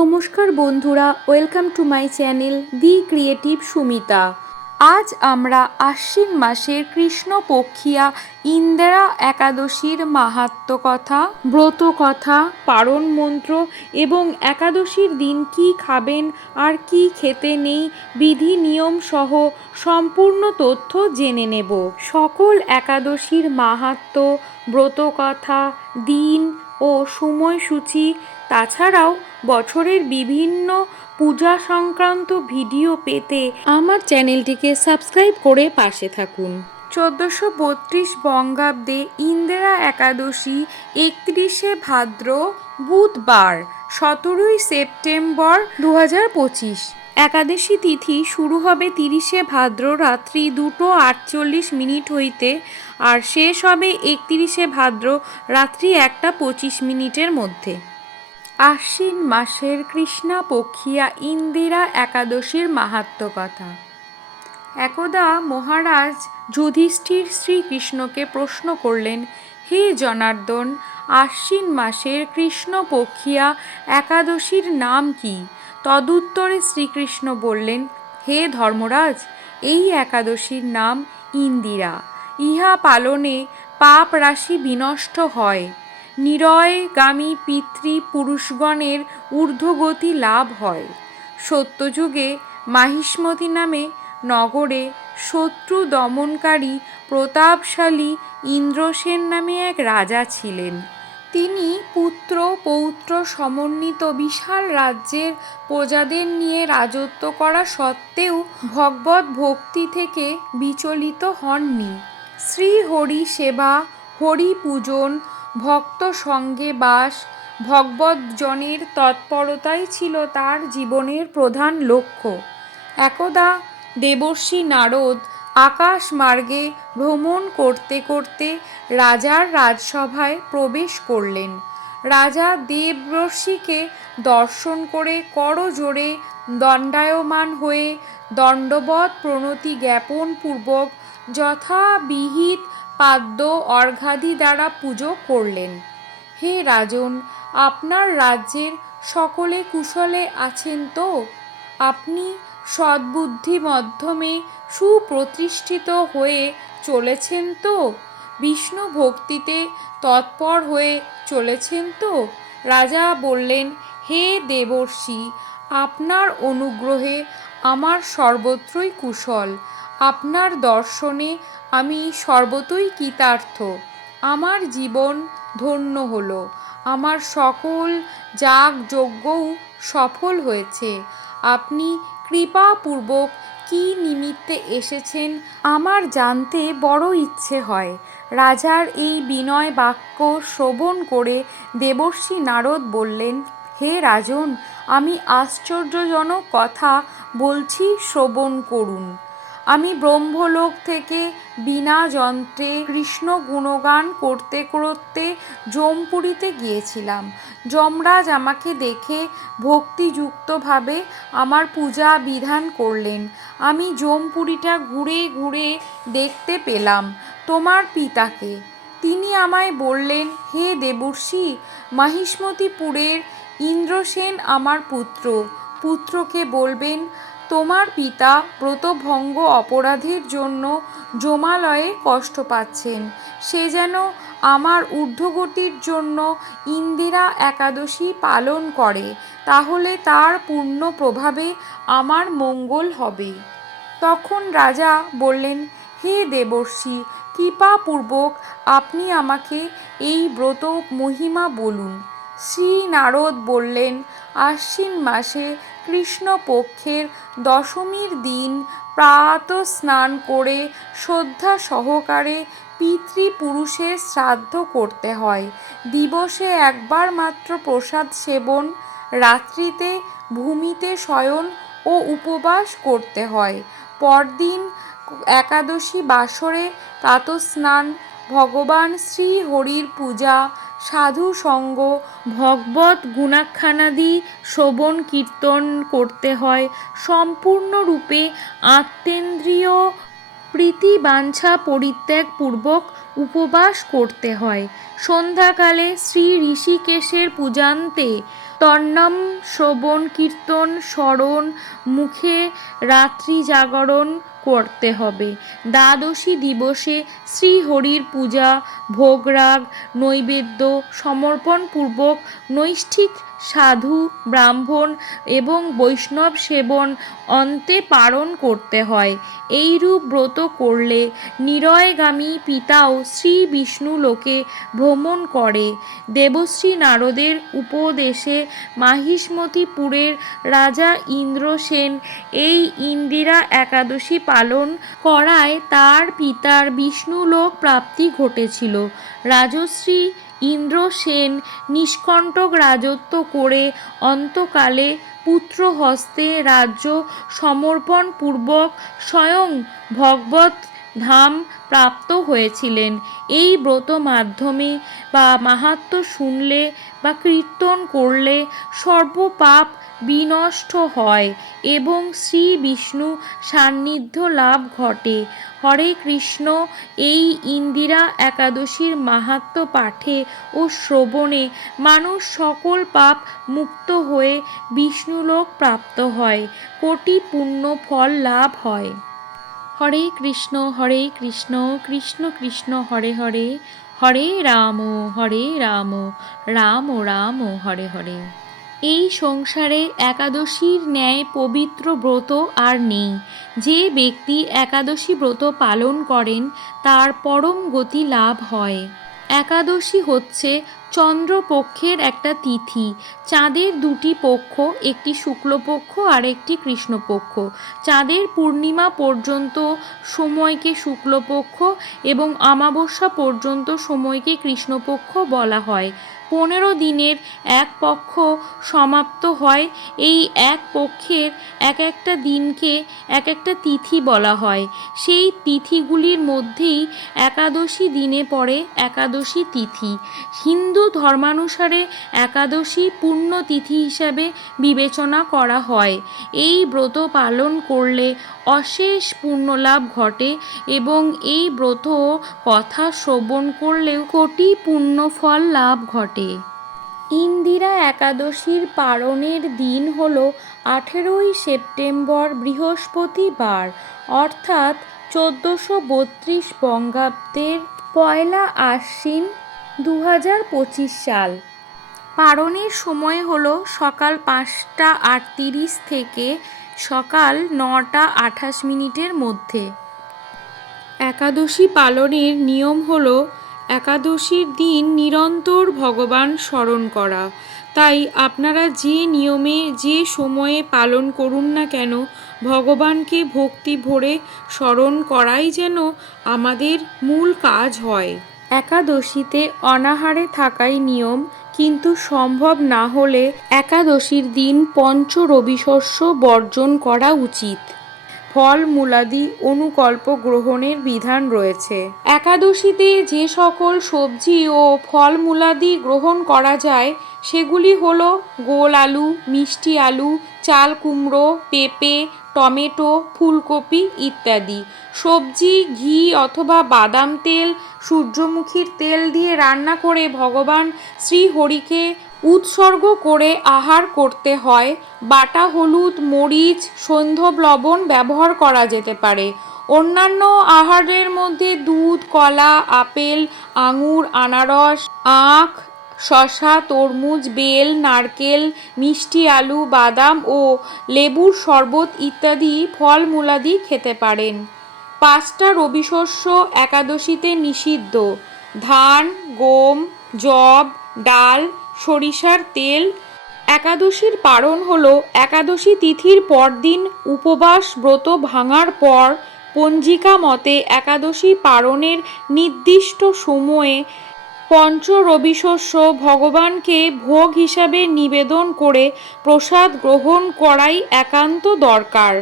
নমস্কার বন্ধুরা, welcome to my channel the creative Sumita. আজ আমরা আশ্বিন মাসের কৃষ্ণপক্ষিয়া ইন্দিরা একাদশীর মাহাত্ম্য কথা, ব্রত কথা, পারণ মন্ত্র এবং একাদশীর দিন কি খাবেন আর কি খেতে নেই বিধি নিয়ম সহ সম্পূর্ণ তথ্য জেনে নেব। সকল একাদশীর মাহাত্ম্য ব্রত কথা, দিন ও সময়সূচি। তাছাড়াও বছরের বিভিন্ন পূজা সংক্রান্ত ভিডিও পেতে আমার চ্যানেলটিকে সাবস্ক্রাইব করে পাশে থাকুন। চোদ্দোশো বত্রিশ বঙ্গাব্দে ইন্দিরা একাদশী একত্রিশে ভাদ্র বুধবার, সতেরোই সেপ্টেম্বর দু পঁচিশ। একাদশী তিথি শুরু হবে তিরিশে ভাদ্র রাত্রি দুটো আটচল্লিশ মিনিট হইতে আর শেষ হবে একত্রিশে ভাদ্র রাত্রি একটা পঁচিশ মিনিটের মধ্যে। আশ্বিন মাসের কৃষ্ণা পক্ষিয়া ইন্দিরা একাদশীর মাহাত্ম্য কথা। একদা মহারাজ যুধিষ্ঠির শ্রীকৃষ্ণকে প্রশ্ন করলেন, হে জনার্দন, আশ্বিন মাসের কৃষ্ণপক্ষিয়া একাদশীর নাম কি? তদুত্তরে শ্রীকৃষ্ণ বললেন, হে ধর্মরাজ, এই একাদশীর নাম ইন্দিরা। ইহা পালনে পাপ রাশি বিনষ্ট হয়। নিরয়গামী পিতৃ পুরুষগণের ঊর্ধ্বগতি লাভ হয়। সত্যযুগে মাহিষ্মতি নামে নগরে শত্রু দমনকারী প্রতাপশালী ইন্দ্রসেন নামে এক রাজা ছিলেন। তিনি পুত্র পৌত্র সমন্বিত বিশাল রাজ্যের প্রজাদের নিয়ে রাজত্ব করা সত্ত্বেও ভগবত ভক্তি থেকে বিচলিত হননি। শ্রী হরি সেবা, হরি পূজন, ভক্ত সঙ্গে বাস ভগবৎজনের তৎপরতাই ছিল তার জীবনের প্রধান লক্ষ্য। একদা দেবর্ষি নারদ আকাশ মার্গে ভ্রমণ করতে করতে রাজার রাজসভায় প্রবেশ করলেন। রাজা দেবর্ষিকে দর্শন করে করজোড়ে দণ্ডায়মান হয়ে দণ্ডবৎ প্রণতি জ্ঞাপন পূর্বক যথাবিহিত পাদ্য অর্ঘাদি দ্বারা পুজো করলেন। হে রাজন, আপনার রাজ্যের সকলে কুশলে আছেন তো? আপনি সদ্বুদ্ধি মাধ্যমে সুপ্রতিষ্ঠিত হয়ে চলেছেন তো? বিষ্ণু ভক্তিতে তৎপর হয়ে চলেছেন তো? রাজা বললেন, হে দেবর্ষি, আপনার অনুগ্রহে আমার সর্বত্রই কুশল। আপনার দর্শনে আমি সর্বতই কৃতার্থ। আমার জীবন ধন্য হলো। আমার সকল যাগ যজ্ঞও সফল হয়েছে। আপনি কৃপাপূর্বক কি নিমিত্তে এসেছেন আমার জানতে বড় ইচ্ছে হয়। রাজার এই বিনয় বাক্য শ্রবণ করে দেবর্ষি নারদ বললেন, হে রাজন, আমি আশ্চর্যজনক কথা বলছি, শ্রবণ করুন। আমি ব্রহ্মলোক থেকে বিনা যন্ত্রে কৃষ্ণ গুণগান করতে করতে যমপুরীতে গিয়েছিলাম। যমরাজ আমাকে দেখে ভক্তিযুক্তভাবে আমার পূজা বিধান করলেন। আমি যমপুরীটা ঘুরে ঘুরে দেখতে পেলাম। তোমার পিতাকে। তিনি আমায় বললেন, হে দেবর্ষি, মাহিষ্মতিপুরের ইন্দ্রসেন আমার পুত্র। পুত্রকে বলবেন তোমার পিতা ব্রতভঙ্গ অপরাধের জন্য যমালয়ে কষ্ট পাচ্ছেন। সে যেন আমার ঊর্ধ্বগতির জন্য ইন্দিরা একাদশী পালন করে, তাহলে তার পূর্ণ প্রভাবে আমার মঙ্গল হবে। তখন রাজা বললেন, হে দেবর্ষি, কৃপাপূর্বক আপনি আমাকে এই ব্রত মহিমা বলুন। শ্রী নারদ বললেন, আশ্বিন মাসে কৃষ্ণপক্ষের দশমীর দিন প্রাত স্নান করে শ্রদ্ধা সহকারে পিতৃপুরুষের শ্রাদ্ধ করতে হয়। দিবসে একবার মাত্র প্রসাদ সেবন, রাত্রিতে ভূমিতে শয়ন ও উপবাস করতে হয়। পরদিন একাদশী বাসরে প্রাতস্নান ভগবান শ্রী হরির পূজা, সাধু সঙ্গ, ভগবত গুণাখ্যানাদি শ্রবণ কীর্তন করতে হয়। সম্পূর্ণরূপে আত্মেন্দ্রিয় প্রীতিবাঞ্ছা পরিত্যাগ পূর্বক উপবাস করতে হয়। সন্ধ্যাকালে শ্রী ঋষিকেশের পূজান্তে তন্নম শ্রবণ কীর্তন, স্মরণ, মুখে রাত্রি জাগরণ করতে হবে। দ্বাদশী দিবসে শ্রীহরির পূজা ভোগরাগ নৈবেদ্য সমর্পণপূর্বক নৈষ্ঠিক সাধু, ব্রাহ্মণ এবং বৈষ্ণব সেবন অন্তে পালন করতে হয়। এইরূপ ব্রত করলে নিরয়গামী পিতাও শ্রী বিষ্ণু লোকে ভ্রমণ করে। দেবশ্রী নারদের উপদেশে মাহিষ্মতিপুরের রাজা ইন্দ্রসেন এই ইন্দিরা একাদশী পালন করায় তার পিতার বিষ্ণুলোক প্রাপ্তি ঘটেছিল। রাজশ্রী ইন্দ্রসেন নিষ্কণ্টক রাজত্ব করে অন্তকালে পুত্র হস্তে রাজ্য সমর্পণপূর্বক স্বয়ং ভগবত ধাম প্রাপ্ত হয়েছিলেন। এই ব্রত মাধ্যমে বা মাহাত্ম শুনলে বা কীর্তন করলে সর্বপাপ বিনষ্ট হয় এবং শ্রী বিষ্ণু সান্নিধ্য লাভ ঘটে। হরে কৃষ্ণ, এই ইন্দিরা একাদশীর মাহাত্ম পাঠে ও শ্রবণে মানুষ সকল পাপ মুক্ত হয়ে বিষ্ণুলোক প্রাপ্ত হয়, কোটি পুণ্য ফল লাভ হয়। হরে কৃষ্ণ হরে কৃষ্ণ কৃষ্ণ কৃষ্ণ, হরে হরে হরে রাম হরে রাম রাম রাম, হরে হরে। এই সংসারে একাদশীর ন্যায় পবিত্র ব্রত আর নেই। যে ব্যক্তি একাদশী ব্রত পালন করেন, তার পরম গতি লাভ হয়। একাদশী হচ্ছে চন্দ্রপক্ষের একটা তিথি। চাঁদের দুটি পক্ষ, একটি শুক্লপক্ষ আর একটি কৃষ্ণপক্ষ। চাঁদের পূর্ণিমা পর্যন্ত সময়কে শুক্লপক্ষ এবং অমাবস্যা পর্যন্ত সময়কে কৃষ্ণপক্ষ বলা হয়। পনেরো দিনের এক পক্ষ সমাপ্ত হয়। এই এক পক্ষের এক একটা দিনকে এক একটা তিথি বলা হয়। সেই তিথিগুলির মধ্যেই একাদশী দিনে পড়ে একাদশী তিথি। হিন্দু ধর্মানুসারে একাদশী পূর্ণ তিথি হিসাবে বিবেচনা করা হয়। এই ব্রত পালন করলে অশেষ পুণ্যলাভ ঘটে এবং এই ব্রত কথা শ্রবণ করলেও কোটি পুণ্যফল লাভ ঘটে। ইন্দিরা একাদশীর পালনের দিন হল আঠেরোই সেপ্টেম্বর বৃহস্পতিবার, অর্থাৎ চোদ্দোশো বত্রিশ বঙ্গাব্দের পয়লা আশ্বিন দু হাজার পঁচিশ সাল। পারণের সময় হল সকাল পাঁচটা আটতিরিশ থেকে সকাল নটা আঠাশ মিনিটের মধ্যে। একাদশী পালনের নিয়ম হলো একাদশীর দিন নিরন্তর ভগবান স্মরণ করা। তাই আপনারা যে নিয়মে, যে সময়ে পালন করুন না কেন, ভগবানকে ভক্তি ভরে স্মরণ করাই যেন আমাদের মূল কাজ হয়। একাদশীতে অনাহারে থাকাই নিয়ম, কিন্তু সম্ভব না হলে একাদশীর দিন পঞ্চ রবিশস্য বর্জন করা উচিত। ফল মূলাদি অনুকল্প গ্রহণের বিধান রয়েছে। একাদশীতে যে সকল সবজি ও ফল মূলাদি গ্রহণ করা যায়, সেগুলি হলো গোল আলু, মিষ্টি আলু, চাল কুমড়ো, পেঁপে, টমেটো, ফুলকপি ইত্যাদি। সবজি, ঘি অথবা বাদাম তেল, সূর্যমুখীর তেল দিয়ে রান্না করে ভগবান শ্রীহরিকে উৎসর্গ করে আহার করতে হয়, বাটা হলুদ, মরিচ সৈন্ধব লবণ ব্যবহার করা যেতে পারে। অন্যান্য আহারের মধ্যে দুধ, কলা, আপেল, আঙুর, আনারস, আখ শশা তরমুজ, বেল, নারকেল, মিষ্টি আলু, বাদাম ও লেবুর শরবত ইত্যাদি ফলমূলাদি খেতে পারেন। পাঁচটা রবিশস্য একাদশীতে নিষিদ্ধ। ধান, গম, যব, ডাল সরিষার তেল। একাদশীর পারণ হল একাদশী তিথির পরদিন উপবাস ব্রত ভাঙার পর পঞ্জিকা মতে একাদশী পারণের নির্দিষ্ট সময়ে পঞ্চ রবিশস্য ভগবানকে ভোগ হিসাবে নিবেদন করে প্রসাদ গ্রহণ করাই একান্ত দরকার।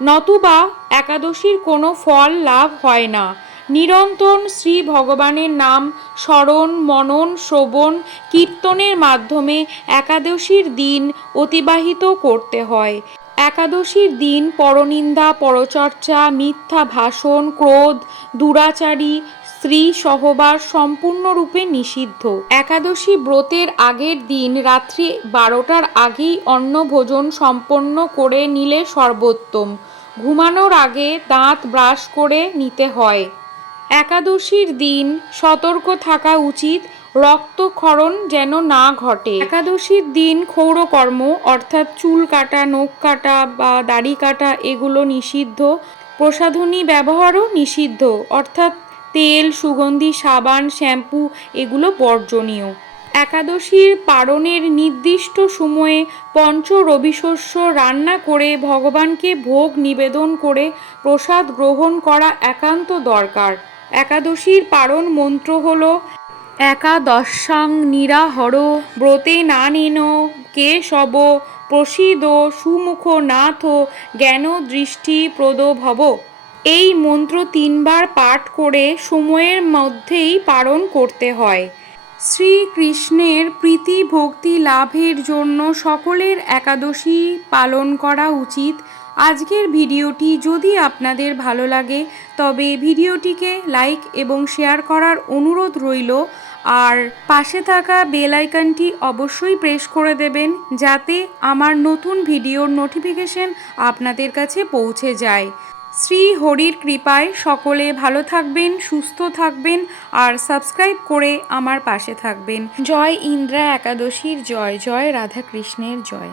নতুবা একাদশীর কোনো ফল লাভ হয় না। নিরন্তর শ্রী ভগবানের নাম স্মরণ, মনন, শ্রবণ, কীর্তনের মাধ্যমে একাদশীর দিন অতিবাহিত করতে হয়। একাদশীর দিন পরনিন্দা, পরচর্চা, মিথ্যা ভাষণ, ক্রোধ, দুরাচারী, স্ত্রী সহবাস সম্পূর্ণরূপে নিষিদ্ধ। একাদশী ব্রতের আগের দিন রাত্রি বারোটার আগেই অন্নভোজন সম্পন্ন করে নিলে সর্বোত্তম। ঘুমানোর আগে দাঁত ব্রাশ করে নিতে হয়। একাদশীর দিন সতর্ক থাকা উচিত, রক্তক্ষরণ যেন না ঘটে। একাদশীর দিন ক্ষৌরকর্ম, অর্থাৎ চুল কাটা, নখ কাটা বা দাড়ি কাটা, এগুলো নিষিদ্ধ। প্রসাধনী ব্যবহারও নিষিদ্ধ, অর্থাৎ তেল, সুগন্ধি, সাবান, শ্যাম্পু, এগুলো বর্জনীয়। একাদশীর পারণের নির্দিষ্ট সময়ে পঞ্চ রবিশস্য রান্না করে ভগবানকে ভোগ নিবেদন করে প্রসাদ গ্রহণ করা একান্ত দরকার। একাদশীর পারণ মন্ত্র হল, একাদশাং নিরাহর, ব্রতে না নেন কে শব প্রসিদ সুমুখ নাথ, জ্ঞান দৃষ্টি প্রদ ভব এই মন্ত্র তিনবার পাঠ করে সময়ের মধ্যেই পালন করতে হয়। শ্রীকৃষ্ণের প্রীতি ভক্তি লাভের জন্য সকলের একাদশী পালন করা উচিত। আজকের ভিডিওটি যদি আপনাদের ভালো লাগে, তবে ভিডিওটিকে লাইক এবং শেয়ার করার অনুরোধ রইল। আর পাশে থাকা বেল আইকনটি অবশ্যই প্রেস করে দেবেন, যাতে আমার নতুন ভিডিওর নোটিফিকেশন আপনাদের কাছে পৌঁছে যায়। শ্রী হরির কৃপায় সকলে ভালো থাকবেন, সুস্থ থাকবেন, আর সাবস্ক্রাইব করে আমার পাশে থাকবেন। জয় ইন্দ্রা একাদশীর জয় জয় রাধাকৃষ্ণের জয়।